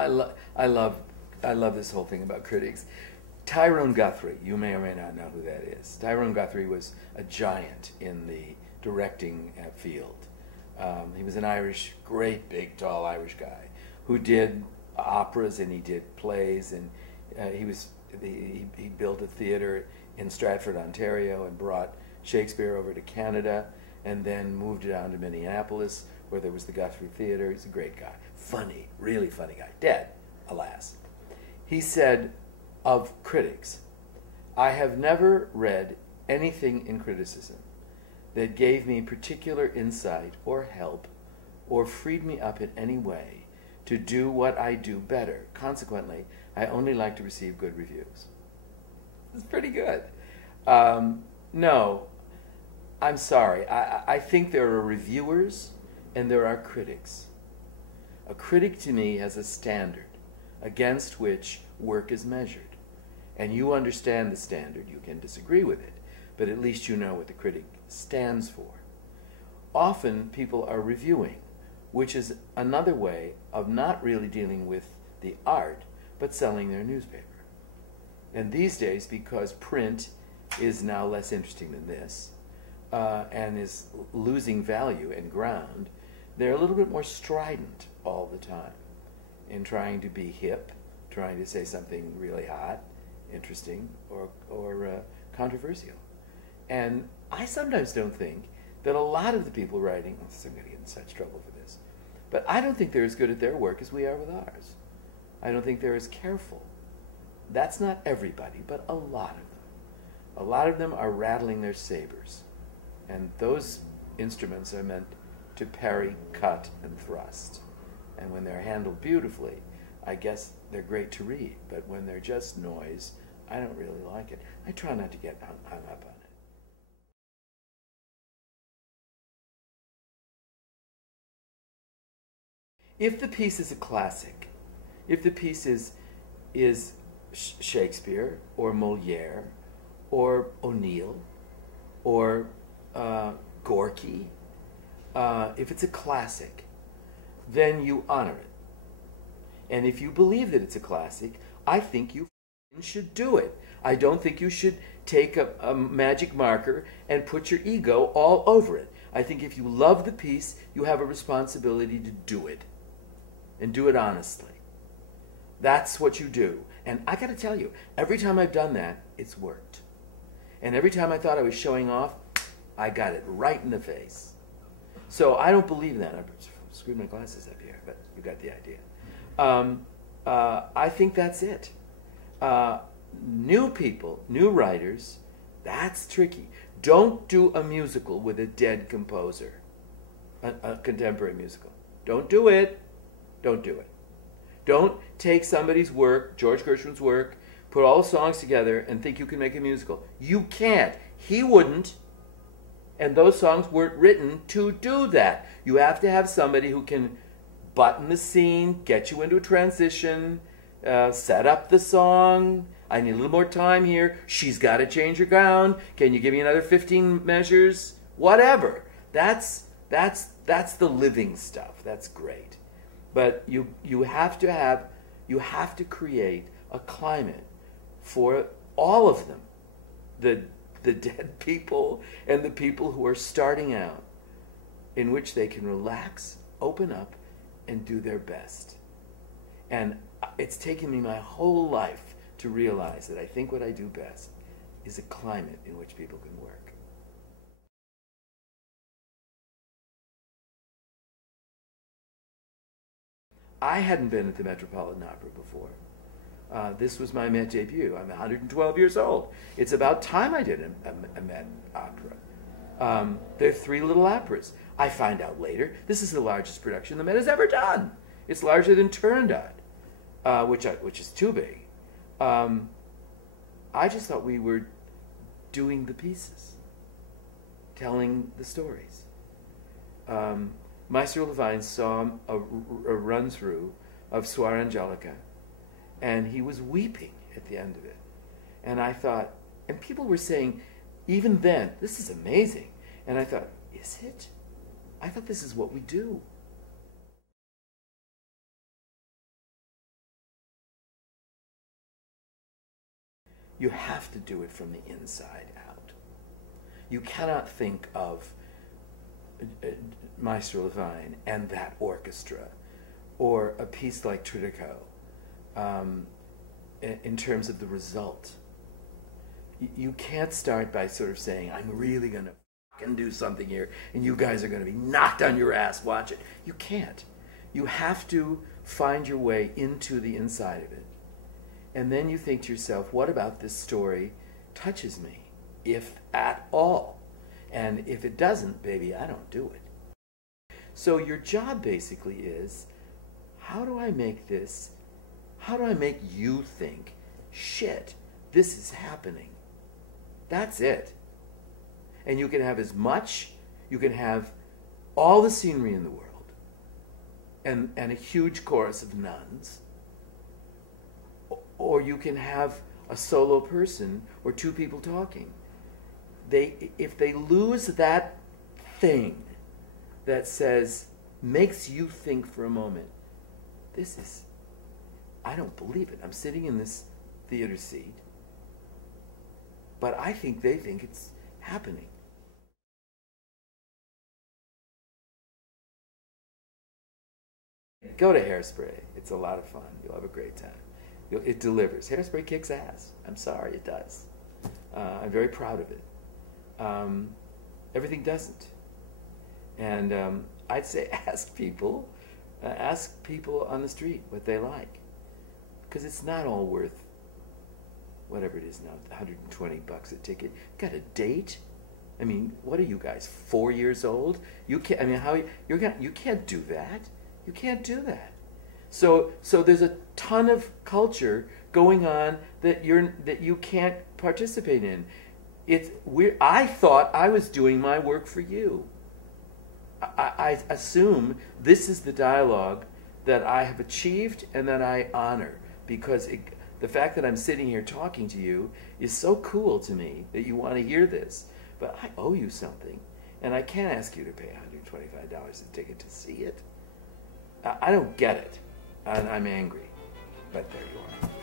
I love this whole thing about critics. Tyrone Guthrie, you may or may not know who that is. Tyrone Guthrie was a giant in the directing field. He was an Irish, great big tall Irish guy who did operas and he did plays, and he built a theater in Stratford, Ontario, and brought Shakespeare over to Canada, and then moved down to Minneapolis where there was the Guthrie Theater. He's a great guy, funny, really funny guy, dead, alas. He said of critics, "I have never read anything in criticism that gave me particular insight or help or freed me up in any way to do what I do better. Consequently, I only like to receive good reviews." It's pretty good. No, I'm sorry. I think there are reviewers and there are critics. A critic to me has a standard against which work is measured. And you understand the standard. You can disagree with it, but at least you know what the critic stands for. Often people are reviewing, which is another way of not really dealing with the art, but selling their newspaper. And these days, because print is now less interesting than this, and is losing value and ground, they're a little bit more strident all the time in trying to be hip, trying to say something really hot, interesting, or controversial. And I sometimes don't think that a lot of the people writing, I'm going to get in such trouble for this, but I don't think they're as good at their work as we are with ours. I don't think they're as careful. That's not everybody, but a lot of them. A lot of them are rattling their sabers. And those instruments are meant to parry, cut, and thrust. And when they're handled beautifully, I guess they're great to read. But when they're just noise, I don't really like it. I try not to get hung up on it. If the piece is a classic, if the piece is Shakespeare or Molière or O'Neill or Gorky, if it's a classic, then you honor it. And if you believe that it's a classic, I think you should do it. I don't think you should take a magic marker and put your ego all over it. I think if you love the piece, you have a responsibility to do it. And do it honestly. That's what you do. And I got to tell you, every time I've done that, it's worked. And every time I thought I was showing off, I got it right in the face. So I don't believe that. I screwed my glasses up here, but you got the idea. I think that's it. New people, new writers, that's tricky. Don't do a musical with a dead composer, a contemporary musical. Don't do it. Don't do it. Don't take somebody's work, George Gershwin's work, put all the songs together and think you can make a musical. You can't. He wouldn't. And those songs weren't written to do that. You have to have somebody who can button the scene, get you into a transition, set up the song. I need a little more time here. She's got to change her gown. Can you give me another 15 measures? Whatever. That's the living stuff. That's great. But you have to create a climate for all of them, the dead people and the people who are starting out, in which they can relax, open up, and do their best. And it's taken me my whole life to realize that I think what I do best is a climate in which people can work. I hadn't been at the Metropolitan Opera before. This was my Met debut. I'm 112 years old. It's about time I did a Met opera. There are 3 little operas. I find out later this is the largest production the Met has ever done. It's larger than Turandot, which is too big. I just thought we were doing the pieces, telling the stories. Maestro Levine saw a run-through of Suor Angelica, and he was weeping at the end of it. And I thought, and people were saying, even then, this is amazing. And I thought, is it? I thought this is what we do. You have to do it from the inside out. You cannot think of Maestro Levine and that orchestra, or a piece like Tridico, in terms of the result. You can't start by sort of saying, I'm really going to fucking do something here, and you guys are going to be knocked on your ass, watch it. You can't. You have to find your way into the inside of it. And then you think to yourself, what about this story touches me, if at all? And if it doesn't, baby, I don't do it. So your job basically is, how do I make you think, shit, this is happening? That's it. And you can have as much, you can have all the scenery in the world, and a huge chorus of nuns, or you can have a solo person or two people talking. If they lose that thing that says, makes you think for a moment, this is, I don't believe it. I'm sitting in this theater seat, but I think they think it's happening. Go to Hairspray. It's a lot of fun. You'll have a great time. It delivers. Hairspray kicks ass. I'm sorry, it does. I'm very proud of it. Everything doesn't. And I'd say ask people on the street what they like. Because it's not all worth whatever it is now, $120 a ticket. Got a date? I mean, what are you guys, 4 years old? You can't. I mean, you can't do that. You can't do that. So there's a ton of culture going on that you can't participate in. I thought I was doing my work for you. I assume this is the dialogue that I have achieved and that I honor, because the fact that I'm sitting here talking to you is so cool to me that you want to hear this. But I owe you something, and I can't ask you to pay $125 a ticket to see it. I don't get it, and I'm angry, but there you are.